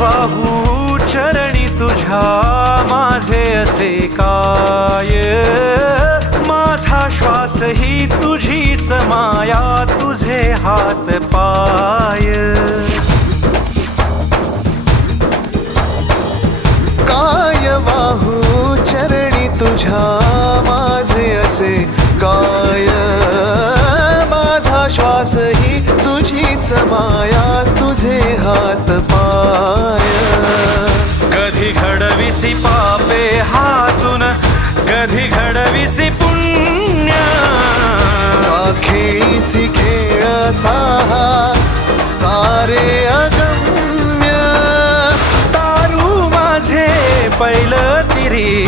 वाहू चरणी तुझ्या माझे असे काय, माझा श्वास ही तुझीच माया, तुझे हात पाय. काय वाहू चरणी तुझ्या माझे असे काय, माझा श्वास ही तुझीच माया, तुझे हात पाय. कधी घडविसी पापे हातून, कधी घडविसी पुण्य, खेळीसी खेळ साहा सारे अगम्य. तारू माझे पैल तिरी